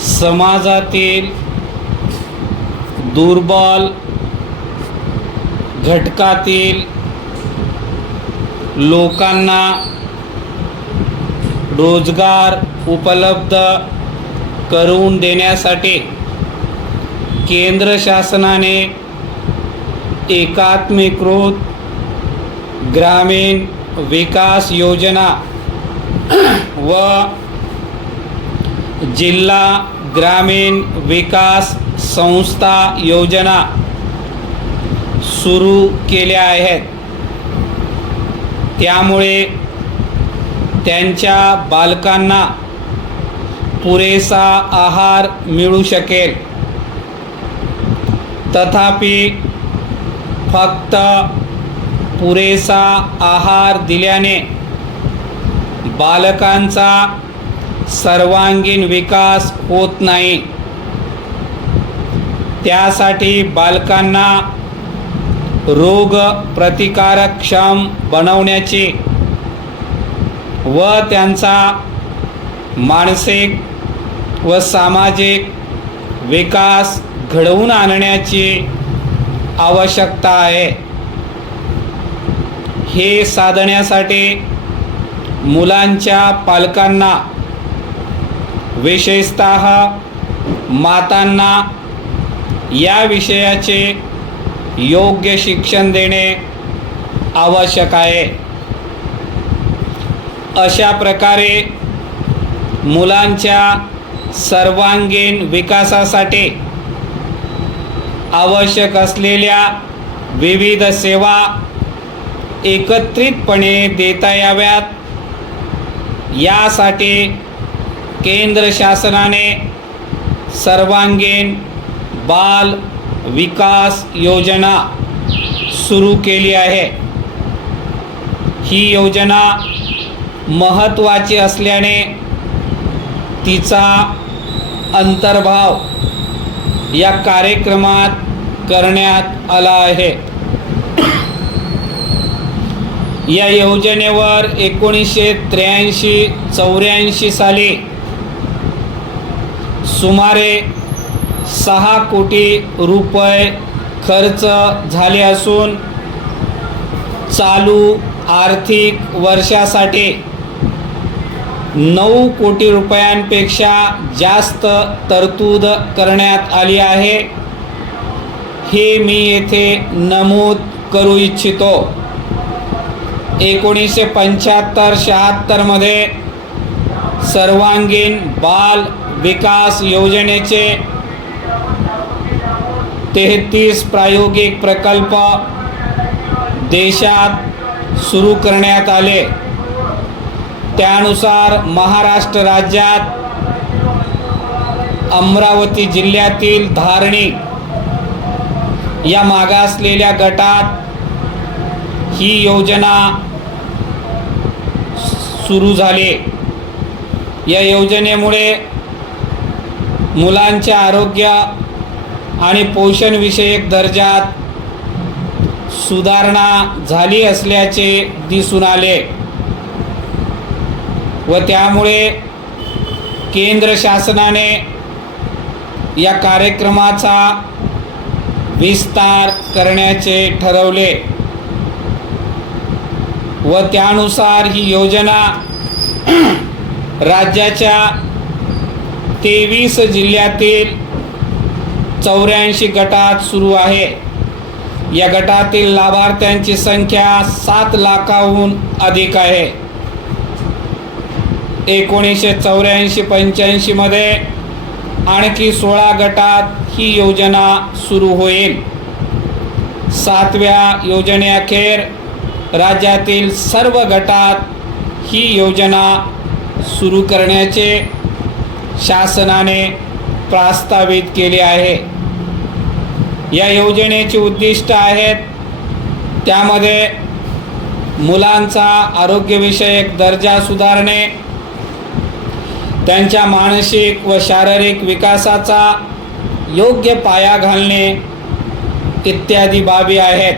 समाजातील दुर्बल घटकातील लोकांना रोजगार उपलब्ध करून देण्यासाठी केंद्र शासनाने एकात्मीकृत ग्रामीण विकास योजना व जिल्हा ग्रामीण विकास संस्था योजना सुरू केल्या आहेत। त्यामुळे त्यांच्या बालकांना पुरेसा आहार मिळू शकेल। तथापि फक्त पुरेसा आहार दिल्याने बालकांचा सर्वांगीण विकास होत नाही। त्यासाठी बालकांना रोग प्रतिकारक्षम बनवण्याची व त्यांचा मानसिक व सामाजिक विकास घडवून आणण्याची आवश्यकता आहे। हे साधण्यासाठी मुलांच्या पालकांना विशेषतः मातांना या विषयाचे योग्य शिक्षण देणे आवश्यक आहे। अशा प्रकारे मुलांच्या सर्वांगीण विकासासाठी आवश्यक असलेल्या विविध सेवा एकत्रितपणे देता याव्यात, यासाठी केंद्र शासनाने सर्वांगीण बाल विकास योजना सुरू केली आहे। ही योजना महत्त्वाची असल्याने तिचा अंतर्भाव या कार्यक्रमात करण्यात आला आहे। या योजनेवर 1983-84 साली सुमारे 6 कोटी रुपये खर्च झाले असून चालू आर्थिक वर्षासाठी 9 कोटी रुपयांपेक्षा जास्त तरतूद करण्यात आली आहे। हे मी येथे नमूद करू इच्छितो। 1975-76 मध्ये सर्वांगीण बाल विकास योजनेचे 33 प्रायोगिक प्रकल्प देशात सुरू करण्यात आले। त्यानुसार महाराष्ट्र राज्यात अमरावती जिल्ह्यातील धारणी या मागासलेल्या गटात ही योजना सुरू झाली। या योजनेमुळे मुलांच्या आरोग्य आणि पोषण विषयक दर्जात सुधारणा झाली असल्याचे दिसून आले व त्यामुळे केंद्र शासनाने या कार्यक्रमाचा विस्तार करण्याचे ठरवले व त्यानुसार ही योजना राज्याच्या 23 जिल्ह्यातील 84 गटात सुरू आहे। या गटातील लाभार्थ्यांची संख्या 7 लाखाहून अधिक आहे। 1984-85 मध्ये आणखी 16 गटात ही योजना सुरू होईल। 7व्या योजनेअखेर राज्यातील सर्व गटात ही योजना सुरू करण्याचे शासनाने प्रस्तावित केले आहे। या योजनेची उद्दिष्ट आहेत, त्यामध्ये मुलांचा आरोग्यविषयक दर्जा सुधारणे, त्यांच्या मानसिक व शारीरिक विकासाचा योग्य पाया घालणे इत्यादी बाबी आहेत।